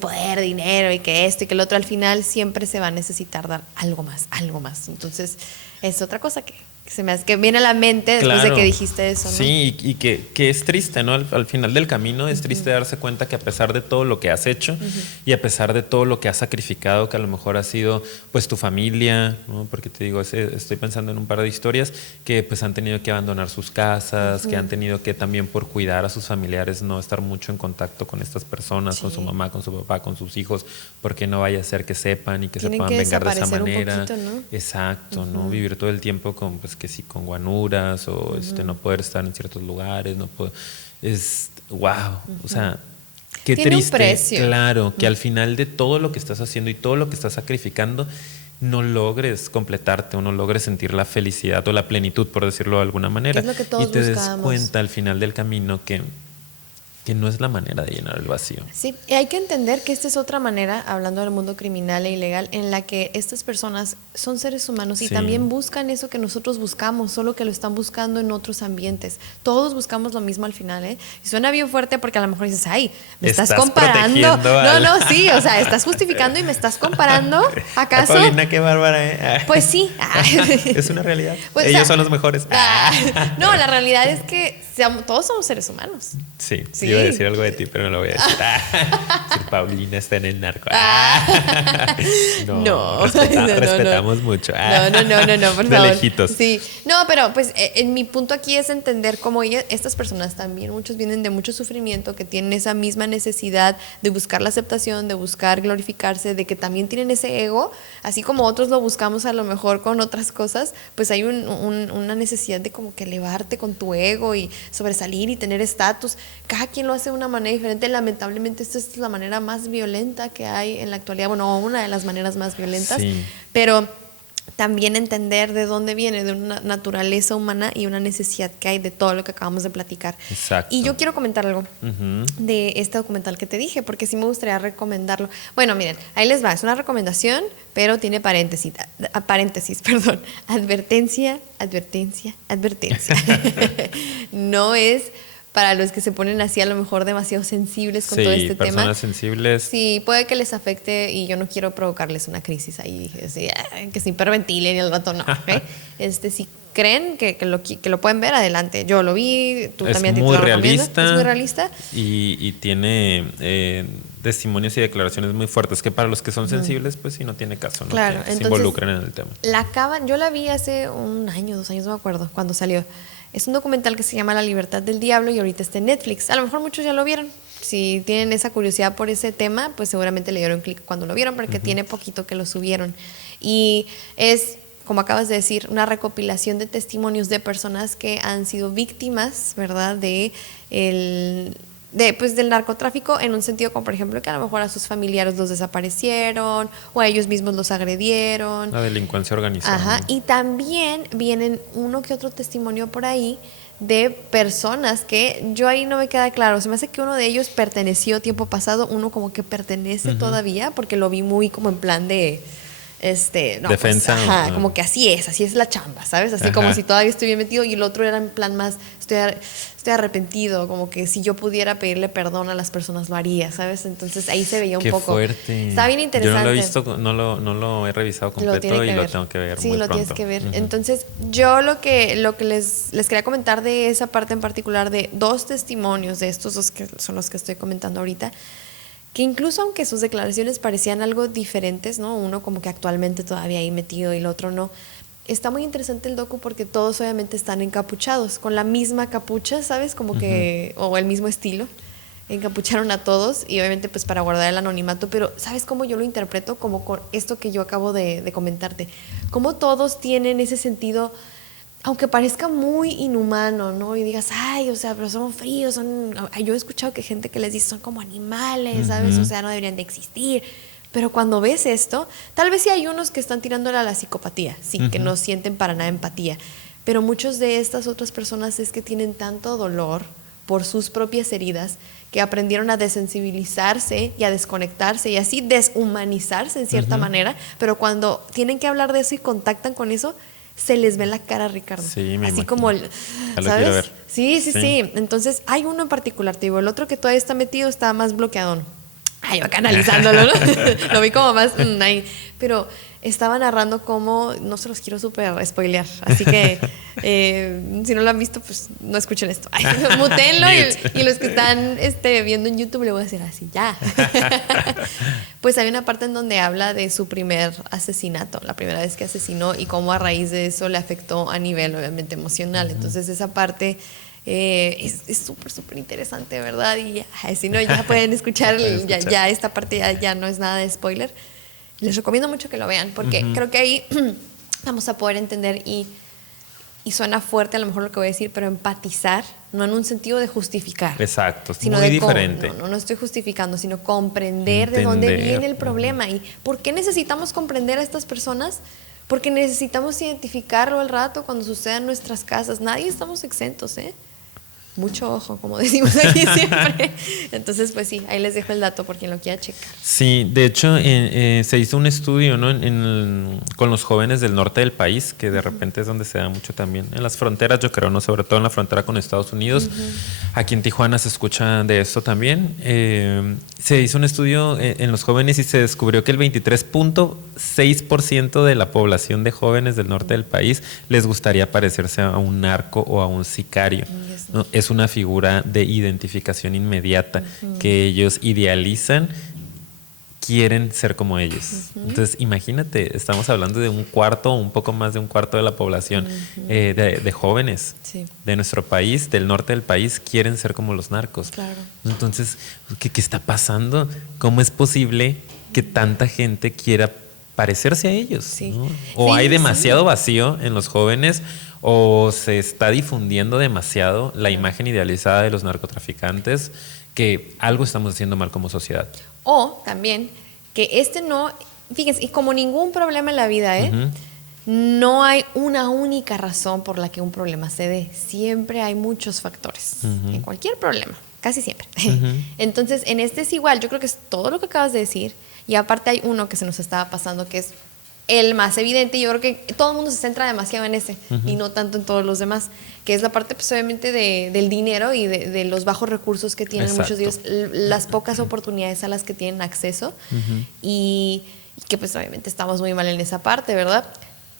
poder, dinero y que esto y que el otro, al final siempre se va a necesitar dar algo más, algo más. Entonces, es otra cosa que se me hace, que viene a la mente después de que dijiste eso, ¿no? Sí, y que es triste, ¿no? Al final del camino es triste darse cuenta que a pesar de todo lo que has hecho y a pesar de todo lo que has sacrificado, que a lo mejor ha sido pues tu familia, ¿no? Porque te digo, estoy pensando en un par de historias que pues han tenido que abandonar sus casas, que han tenido que también por cuidar a sus familiares no estar mucho en contacto con estas personas, con su mamá, con su papá, con sus hijos, porque no vaya a ser que sepan y que se puedan vengar de esa manera. Poquito, ¿no? Exacto, ¿no? Vivir todo el tiempo con pues que sí, con guanuras o no poder estar en ciertos lugares, no poder, wow, o sea, qué tiene triste, un precio. Claro, que al final de todo lo que estás haciendo y todo lo que estás sacrificando no logres completarte o no logres sentir la felicidad o la plenitud, por decirlo de alguna manera, es lo que todos y te buscamos. des cuenta al final del camino que no es la manera de llenar el vacío. Sí, y hay que entender que esta es otra manera, hablando del mundo criminal e ilegal, en la que estas personas son seres humanos y también buscan eso que nosotros buscamos, solo que lo están buscando en otros ambientes. Todos buscamos lo mismo al final, ¿eh? Y suena bien fuerte porque a lo mejor dices, ay, me estás comparando. No, sí, o sea, estás justificando y me estás comparando, ¿acaso? Paulina, qué bárbara, ¿eh? Pues sí. Es una realidad. Pues, ellos son los mejores. No, la realidad es que todos somos seres humanos. Sí. Iba a decir algo de ti, pero no lo voy a decir. Si Paulina está en el narco. Respetamos mucho. No, por de favor. lejitos. Sí. No, pero pues en mi punto aquí es entender cómo estas personas también, muchos vienen de mucho sufrimiento, que tienen esa misma necesidad de buscar la aceptación, de buscar glorificarse, de que también tienen ese ego, así como otros lo buscamos a lo mejor con otras cosas, pues hay una necesidad de como que elevarte con tu ego y sobresalir y tener estatus. Cada quien lo hace de una manera diferente. Lamentablemente esta es la manera más violenta que hay en la actualidad, bueno, una de las maneras más violentas, pero también entender de dónde viene, de una naturaleza humana y una necesidad que hay de todo lo que acabamos de platicar. Exacto. Y yo quiero comentar algo de este documental que te dije, porque sí me gustaría recomendarlo. Bueno, miren, ahí les va, es una recomendación, pero tiene paréntesis, perdón. Advertencia. No es para los que se ponen así a lo mejor demasiado sensibles con todo este tema. Sí, personas sensibles. Sí, puede que les afecte y yo no quiero provocarles una crisis ahí, así, que se hiperventilen y el rato no. ¿Okay? Si creen que lo pueden ver, adelante. Yo lo vi, tú también te lo recomiendo. Es muy realista. Y tiene testimonios y declaraciones muy fuertes que para los que son sensibles, pues sí, no tiene caso, ¿no? Claro, que se involucren en el tema. Yo la vi hace 1 año, 2 años, no me acuerdo, cuando salió. Es un documental que se llama La Libertad del Diablo y ahorita está en Netflix. A lo mejor muchos ya lo vieron. Si tienen esa curiosidad por ese tema, pues seguramente le dieron clic cuando lo vieron, porque tiene poquito que lo subieron. Y es, como acabas de decir, una recopilación de testimonios de personas que han sido víctimas, ¿verdad?, de pues, del narcotráfico en un sentido como, por ejemplo, que a lo mejor a sus familiares los desaparecieron o a ellos mismos los agredieron. La delincuencia organizada. Ajá, y también vienen uno que otro testimonio por ahí de personas que yo ahí no me queda claro. Se me hace que uno de ellos perteneció tiempo pasado, uno como que pertenece todavía, porque lo vi muy como en plan de... no, defensa. Pues, ajá, como que así es la chamba, ¿sabes? Así como si todavía estoy bien metido, y el otro era en plan más, estoy arrepentido, como que si yo pudiera pedirle perdón a las personas lo haría, ¿sabes? Entonces ahí se veía un Qué poco. fuerte. Está bien interesante. Yo no lo he visto, no lo he revisado completo y lo tengo que ver. Sí, muy lo pronto. tienes que ver. Entonces, yo lo que les quería comentar de esa parte en particular, de 2 testimonios de estos 2 que son los que estoy comentando ahorita, que incluso aunque sus declaraciones parecían algo diferentes, ¿no? Uno como que actualmente todavía ahí metido y el otro no. Está muy interesante el docu porque todos obviamente están encapuchados, con la misma capucha, ¿sabes? Como que, o el mismo estilo. Encapucharon a todos y obviamente pues para guardar el anonimato, pero ¿sabes cómo yo lo interpreto? Como con esto que yo acabo de comentarte. Como todos tienen ese sentido, aunque parezca muy inhumano, ¿no? Y digas, ay, o sea, pero son fríos, yo he escuchado que gente que les dice son como animales, ¿sabes? O sea, no deberían de existir. Pero cuando ves esto, tal vez sí hay unos que están tirándole a la psicopatía, sí, que no sienten para nada empatía. Pero muchos de estas otras personas es que tienen tanto dolor por sus propias heridas que aprendieron a desensibilizarse y a desconectarse y así deshumanizarse en cierta manera, pero cuando tienen que hablar de eso y contactan con eso, se les ve en la cara, Ricardo. Sí, me así imagino. como, Ya lo ¿sabes? quiero ver. Sí. Entonces, hay uno en particular, te digo, el otro que todavía está metido está más bloqueado. Ay, yo canalizándolo, ¿no? Lo vi como más ahí. Pero estaba narrando cómo, no se los quiero súper spoilear, así que si no lo han visto, pues no escuchen esto. Ay, mutenlo y los que están viendo en YouTube le voy a decir así, ya. Pues hay una parte en donde habla de su primer asesinato, la primera vez que asesinó y cómo a raíz de eso le afectó a nivel obviamente emocional. Entonces esa parte... es súper interesante, ¿verdad? Y si no, ya pueden escuchar, ya esta parte ya no es nada de spoiler. Les recomiendo mucho que lo vean porque creo que ahí vamos a poder entender y suena fuerte a lo mejor lo que voy a decir, pero empatizar, no en un sentido de justificar. Exacto, es sino muy de diferente. No estoy justificando, sino comprender de dónde viene el problema y por qué necesitamos comprender a estas personas. Porque necesitamos identificarlo al rato cuando suceda en nuestras casas. Nadie estamos exentos, ¿eh? Mucho ojo, como decimos aquí siempre. Entonces, pues sí, ahí les dejo el dato por quien lo quiera checar. Sí, de hecho se hizo un estudio, ¿no? Con los jóvenes del norte del país, que de repente es donde se da mucho también. En las fronteras, yo creo, ¿no? Sobre todo en la frontera con Estados Unidos. Aquí en Tijuana se escucha de esto también. Se hizo un estudio en los jóvenes y se descubrió que el 23.6% de la población de jóvenes del norte del país les gustaría parecerse a un narco o a un sicario, ¿no? Es una figura de identificación inmediata que ellos idealizan, quieren ser como ellos. Entonces, imagínate, estamos hablando de un cuarto, un poco más de un cuarto de la población de jóvenes de nuestro país, del norte del país, quieren ser como los narcos. Claro. Entonces, ¿qué está pasando? ¿Cómo es posible que tanta gente quiera parecerse a ellos? Sí. ¿No? O hay demasiado vacío en los jóvenes, o se está difundiendo demasiado la imagen idealizada de los narcotraficantes, que algo estamos haciendo mal como sociedad. O también que fíjense, y como ningún problema en la vida, no hay una única razón por la que un problema se dé. Siempre hay muchos factores en cualquier problema, casi siempre. Entonces, en este es igual, yo creo que es todo lo que acabas de decir, y aparte hay uno que se nos estaba pasando que es el más evidente. Yo creo que todo el mundo se centra demasiado en ese y no tanto en todos los demás, que es la parte pues obviamente del dinero y de los bajos recursos que tienen muchos de ellos, las pocas oportunidades a las que tienen acceso y que pues obviamente estamos muy mal en esa parte, ¿verdad?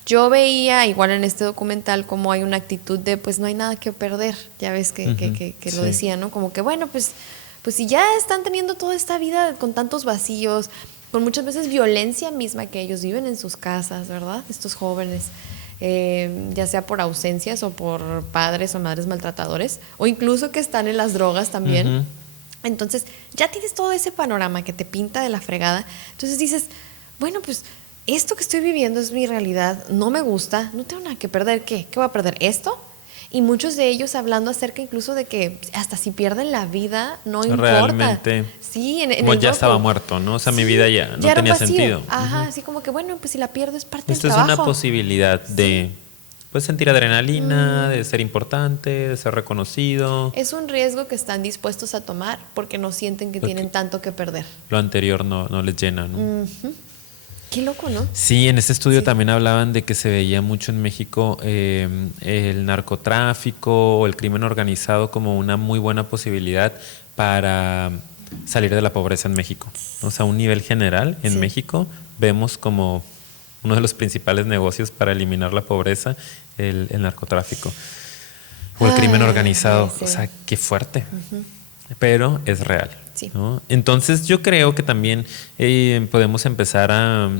Yo veía igual en este documental como hay una actitud de pues no hay nada que perder, ya ves que lo decía, ¿no? Como que bueno, pues si ya están teniendo toda esta vida con tantos vacíos, con muchas veces violencia misma que ellos viven en sus casas, ¿verdad? Estos jóvenes, ya sea por ausencias o por padres o madres maltratadores, o incluso que están en las drogas también. Entonces, ya tienes todo ese panorama que te pinta de la fregada. Entonces dices, bueno, pues esto que estoy viviendo es mi realidad, no me gusta, no tengo nada que perder. ¿Qué voy a perder? ¿Esto? y muchos de ellos hablando acerca incluso de que hasta si pierden la vida, no importa. Realmente. Sí, en Como el ya grupo. estaba muerto, ¿no? O sea, Sí, mi vida ya no era un tenía vacío. sentido. Ajá, así como que bueno, pues si la pierdo es parte Esto del es trabajo. una posibilidad de pues sentir adrenalina, de ser importante, de ser reconocido. Es un riesgo que están dispuestos a tomar porque no sienten que Porque tienen tanto que perder. Lo anterior no les llena, ¿no? Qué loco, ¿no? Sí, en este estudio también hablaban de que se veía mucho en México el narcotráfico o el crimen organizado como una muy buena posibilidad para salir de la pobreza en México. O sea, a un nivel general, en México vemos como uno de los principales negocios para eliminar la pobreza el narcotráfico o el crimen organizado. sí. O sea, qué fuerte. Pero es real. Sí. ¿no? Entonces yo creo que también podemos empezar a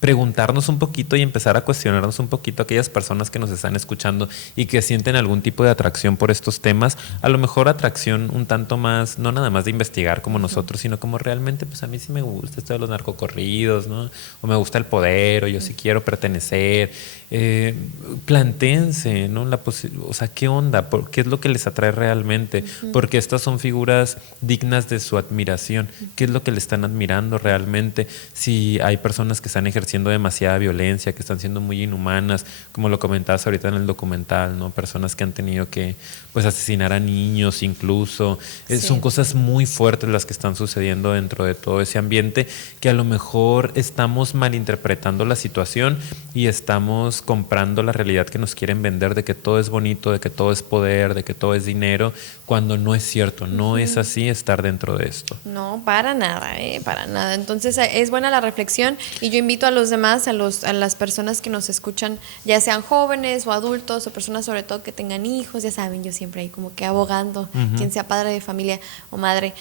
preguntarnos un poquito y empezar a cuestionarnos un poquito a aquellas personas que nos están escuchando y que sienten algún tipo de atracción por estos temas, a lo mejor atracción un tanto más, no nada más de investigar como nosotros, sino como realmente, pues a mí sí me gusta esto de los narcocorridos, ¿no? O me gusta el poder, o yo sí quiero pertenecer. Plantéense, ¿no? O sea, ¿qué onda? ¿Qué es lo que les atrae realmente? Porque estas son figuras dignas de su admiración. ¿Qué es lo que le están admirando realmente? Si hay personas que están ejerciendo demasiada violencia, que están siendo muy inhumanas, como lo comentabas ahorita en el documental, ¿no? Personas que han tenido que pues asesinar a niños incluso. Son cosas muy fuertes las que están sucediendo dentro de todo ese ambiente, que a lo mejor estamos malinterpretando la situación y estamos comprando la realidad que nos quieren vender de que todo es bonito, de que todo es poder, de que todo es dinero, cuando no es cierto, no es así estar dentro de esto. No, para nada, para nada. Entonces es buena la reflexión y yo invito a los demás, a las personas que nos escuchan, ya sean jóvenes o adultos o personas sobre todo que tengan hijos, ya saben, yo siempre ahí como que abogando, quien sea padre de familia o madre,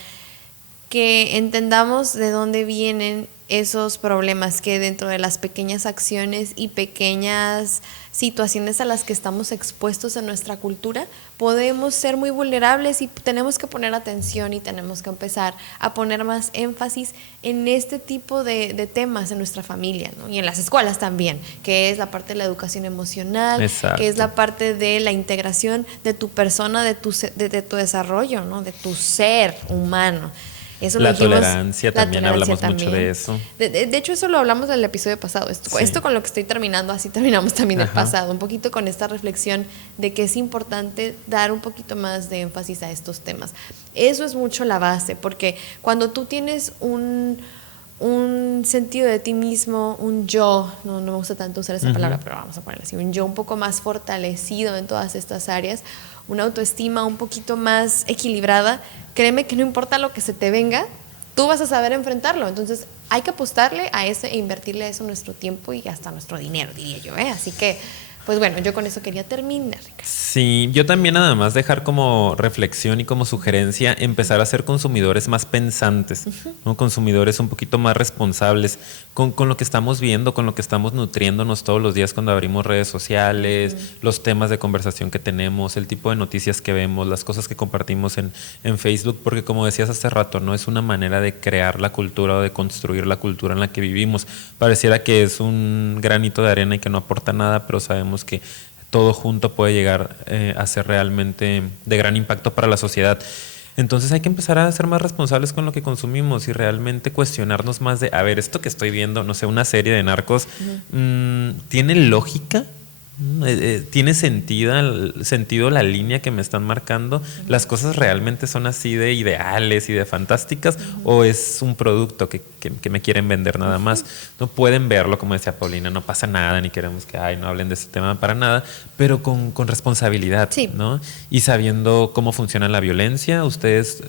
que entendamos de dónde vienen esos problemas, que dentro de las pequeñas acciones y pequeñas situaciones a las que estamos expuestos en nuestra cultura, podemos ser muy vulnerables y tenemos que poner atención y tenemos que empezar a poner más énfasis en este tipo de temas en nuestra familia, ¿no? Y en las escuelas también, que es la parte de la educación emocional, Exacto. que es la parte de la integración de tu persona, de tu desarrollo, ¿no? De tu ser humano. Eso la lo dijimos, tolerancia también, hablamos mucho de eso. De hecho, eso lo hablamos del episodio pasado. Esto con lo que estoy terminando, así terminamos también el pasado. Un poquito con esta reflexión de que es importante dar un poquito más de énfasis a estos temas. Eso es mucho la base, porque cuando tú tienes un sentido de ti mismo, un yo, no me gusta tanto usar esa palabra, pero vamos a ponerla así, un yo un poco más fortalecido en todas estas áreas, una autoestima un poquito más equilibrada, créeme que no importa lo que se te venga, tú vas a saber enfrentarlo. Entonces hay que apostarle a eso e invertirle a eso nuestro tiempo y hasta nuestro dinero, diría yo, ¿eh? Así que, pues bueno, yo con eso quería terminar, Ricardo. Sí, yo también nada más dejar como reflexión y como sugerencia empezar a ser consumidores más pensantes, ¿no? Consumidores un poquito más responsables con lo que estamos viendo, con lo que estamos nutriéndonos todos los días cuando abrimos redes sociales, los temas de conversación que tenemos, el tipo de noticias que vemos, las cosas que compartimos en Facebook, porque como decías hace rato, no es una manera de crear la cultura o de construir la cultura en la que vivimos. Pareciera que es un granito de arena y que no aporta nada, pero sabemos que todo junto puede llegar a ser realmente de gran impacto para la sociedad. Entonces hay que empezar a ser más responsables con lo que consumimos y realmente cuestionarnos más de, a ver, esto que estoy viendo, no sé, una serie de narcos, ¿tiene lógica? ¿Tiene sentido la línea que me están marcando? ¿Las cosas realmente son así de ideales y de fantásticas? ¿O es un producto que me quieren vender nada más? No pueden verlo, como decía Paulina, no pasa nada, ni queremos que no hablen de ese tema para nada, pero con responsabilidad, ¿no? Y sabiendo cómo funciona la violencia, ustedes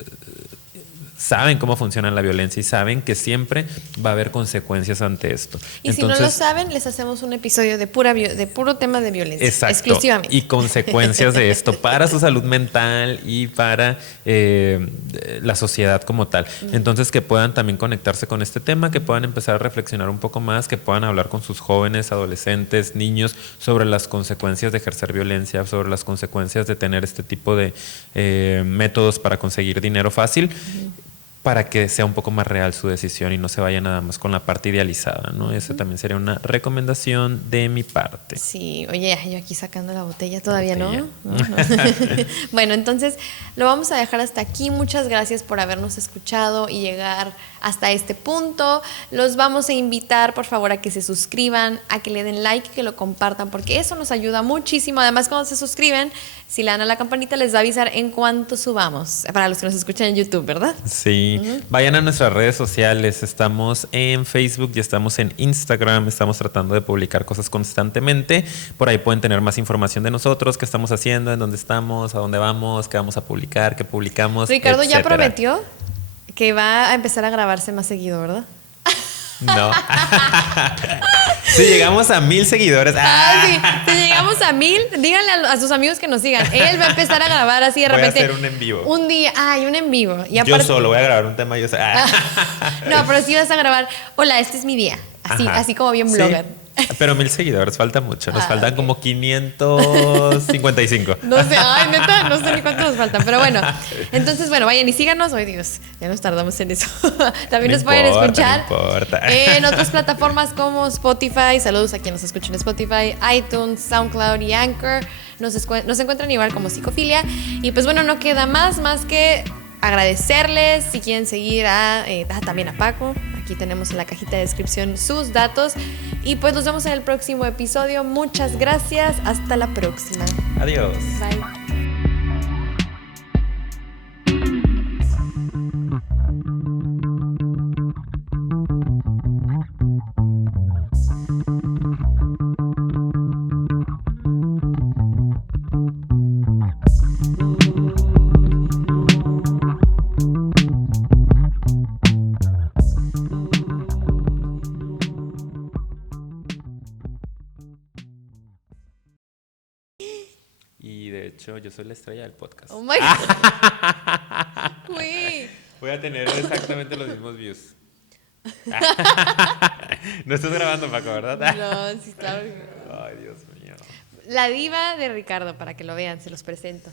saben cómo funciona la violencia y saben que siempre va a haber consecuencias ante esto. Y entonces, si no lo saben, les hacemos un episodio de puro tema de violencia. Exacto, exclusivamente. Y consecuencias de esto para su salud mental y para la sociedad como tal. Entonces, que puedan también conectarse con este tema, que puedan empezar a reflexionar un poco más, que puedan hablar con sus jóvenes, adolescentes, niños, sobre las consecuencias de ejercer violencia, sobre las consecuencias de tener este tipo de métodos para conseguir dinero fácil. para que sea un poco más real su decisión y no se vaya nada más con la parte idealizada, ¿no? Esa también sería una recomendación de mi parte. Sí, oye, yo aquí sacando la botella todavía, Botella. ¿no? No. Bueno, entonces lo vamos a dejar hasta aquí. Muchas gracias por habernos escuchado y llegar hasta este punto. Los vamos a invitar, por favor, a que se suscriban, a que le den like, que lo compartan, porque eso nos ayuda muchísimo. Además, cuando se suscriben, si le dan a la campanita, les va a avisar en cuanto subamos. Para los que nos escuchan en YouTube, ¿verdad? Sí, vayan a nuestras redes sociales, estamos en Facebook y estamos en Instagram, estamos tratando de publicar cosas constantemente, por ahí pueden tener más información de nosotros, qué estamos haciendo, en dónde estamos, a dónde vamos, qué vamos a publicar, qué publicamos, Ricardo ya etcétera. prometió que va a empezar a grabarse más seguido, ¿verdad? No. Si llegamos a 1,000 seguidores. Sí, si llegamos a 1,000, díganle a sus amigos que nos sigan. Él va a empezar a grabar así de Voy a repente. hacer un en vivo. Un día, un en vivo. Y Yo solo voy a grabar un tema. No, pero sí vas a grabar. Hola, este es mi día. Así como bien blogger. Sí, pero 1,000 seguidores, falta mucho. Nos faltan ok. como 555. No sé, neta, no sé ni cuántos nos faltan. Pero bueno, entonces, bueno, vayan y síganos. Ay, Dios, ya nos tardamos en eso. También nos pueden escuchar No importa. en otras plataformas como Spotify. Saludos a quien nos escucha en Spotify, iTunes, SoundCloud y Anchor. Nos encuentran igual como Psicofilia. Y pues bueno, no queda más que agradecerles. Si quieren seguir también a Paco, aquí tenemos en la cajita de descripción sus datos. Y pues nos vemos en el próximo episodio. Muchas gracias. Hasta la próxima. Adiós. Bye. Y de hecho, yo soy la estrella del podcast. Oh my God. Uy. Voy a tener exactamente los mismos views. No estás grabando, Paco, ¿verdad? No, sí, claro. Ay, Dios mío. La diva de Ricardo, para que lo vean, se los presento.